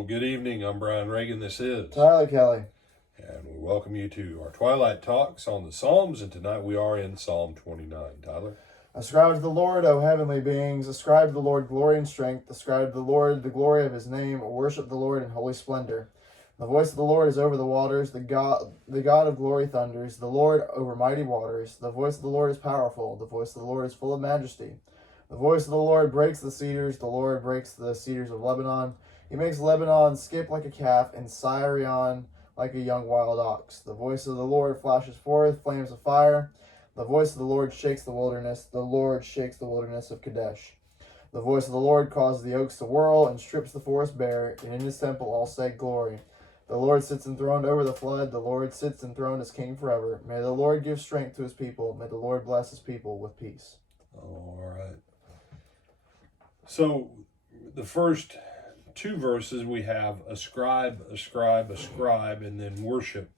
Well, good evening. I'm Brian Reagan. This is Tyler Kelly. And we welcome you to our Twilight Talks on the Psalms. And tonight we are in Psalm 29. Tyler? Ascribe to the Lord, O heavenly beings. Ascribe to the Lord glory and strength. Ascribe to the Lord the glory of his name. Worship the Lord in holy splendor. The voice of the Lord is over the waters. The God of glory thunders. The Lord over mighty waters. The voice of the Lord is powerful. The voice of the Lord is full of majesty. The voice of the Lord breaks the cedars. The Lord breaks the cedars of Lebanon. He makes Lebanon skip like a calf, and Sirion like a young wild ox. The voice of the Lord flashes forth flames of fire. The voice of the Lord shakes the wilderness. The Lord shakes the wilderness of Kadesh. The voice of the Lord causes the oaks to whirl and strips the forest bare, and in his temple all say glory. The Lord sits enthroned over the flood. The Lord sits enthroned as king forever. May the Lord give strength to his people. May the Lord bless his people with peace. All right. So the first two verses we have ascribe, ascribe, ascribe, and then worship.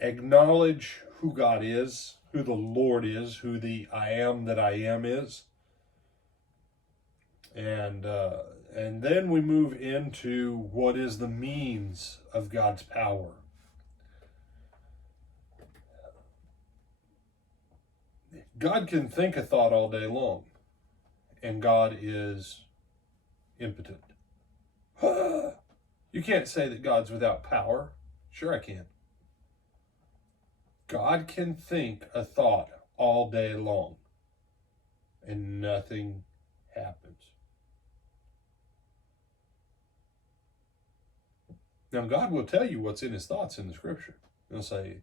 Acknowledge who God is, who the Lord is, who the I am that I am is. And then we move into what is the means of God's power. God can think a thought all day long, and God is impotent. You can't say that God's without power. Sure I can. God can think a thought all day long, and nothing happens. Now, God will tell you what's in his thoughts in the scripture. He'll say,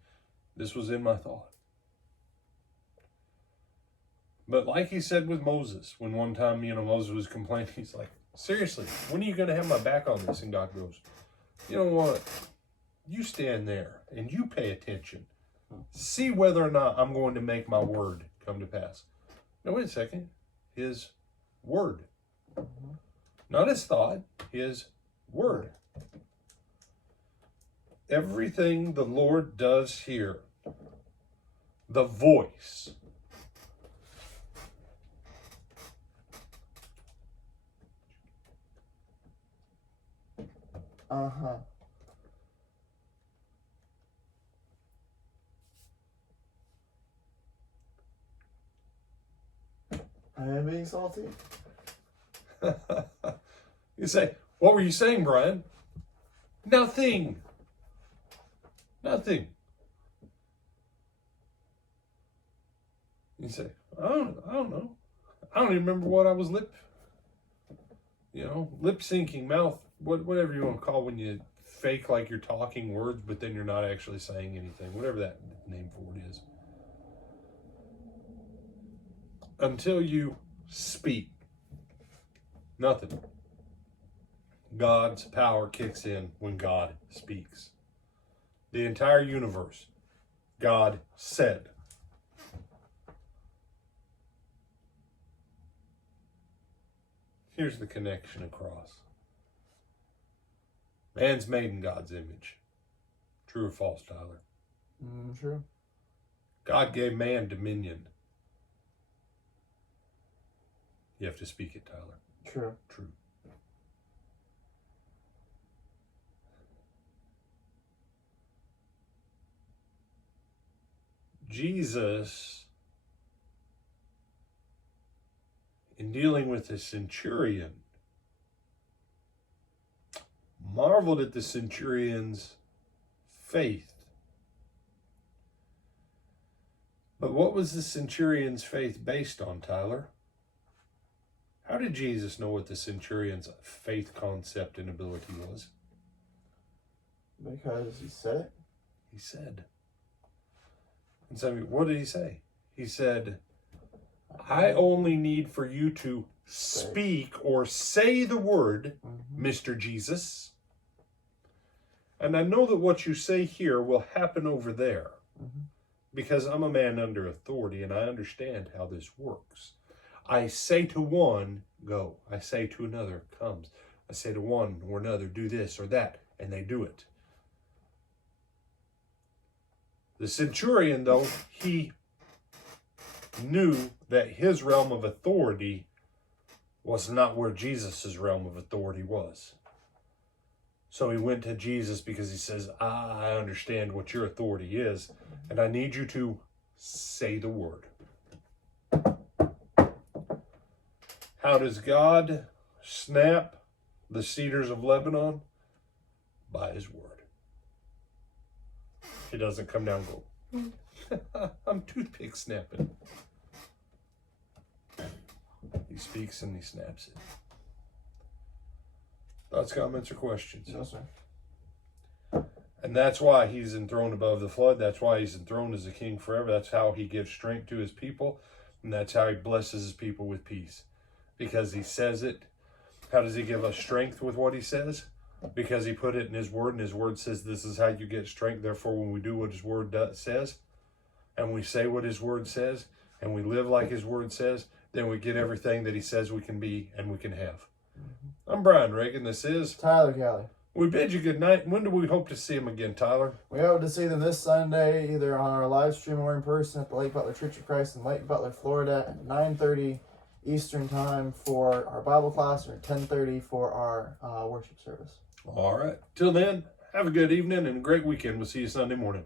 this was in my thought. But like he said with Moses, when one time, Moses was complaining, he's like, seriously, when are you going to have my back on this? And God goes, you know what? You stand there and you pay attention. See whether or not I'm going to make my word come to pass. No, wait a second. His word. Not his thought, his word. Everything the Lord does here, the voice, I am being salty. You say, what were you saying, Brian? Nothing. Nothing. You say, I don't know. I don't even remember what I was lip syncing, mouth, whatever you want to call when you fake like you're talking words, but then you're not actually saying anything, whatever that name for it is. Until you speak, nothing. God's power kicks in when God speaks. The entire universe, God said. Here's the connection across. Man's made in God's image. True or false, Tyler? True. God gave man dominion. You have to speak it, Tyler. True. True. Jesus, in dealing with the centurion, marveled at the centurion's faith. But what was the centurion's faith based on, Tyler? How did Jesus know what the centurion's faith concept and ability was? Because he said it. He said. And so what did he say? He said, I only need for you to speak or say the word, Mr. Jesus. And I know that what you say here will happen over there. Because I'm a man under authority and I understand how this works. I say to one, go. I say to another, comes. I say to one or another, do this or that, and they do it. The centurion, though, he knew that his realm of authority was not where Jesus' realm of authority was. So he went to Jesus because he says, I understand what your authority is, and I need you to say the word. How does God snap the cedars of Lebanon? By his word. He doesn't come down and go, I'm toothpick snapping. He speaks and he snaps it. Thoughts, comments, or questions? No, sir. And that's why he's enthroned above the flood. That's why he's enthroned as a king forever. That's how he gives strength to his people. And that's how he blesses his people with peace. Because he says it. How does he give us strength with what he says? Because he put it in his word, and his word says this is how you get strength. Therefore, when we do what his word says, and we say what his word says, and we live like his word says, then we get everything that he says we can be and we can have. I'm Brian Reagan. This is Tyler Kelly. We bid you good night. When do we hope to see him again, Tyler? We hope to see them this Sunday, either on our live stream or in person at the Lake Butler Church of Christ in Lake Butler, Florida, at 9:30 Eastern Time for our Bible class, or 10:30 for our worship service. All right. Till then, have a good evening and a great weekend. We'll see you Sunday morning.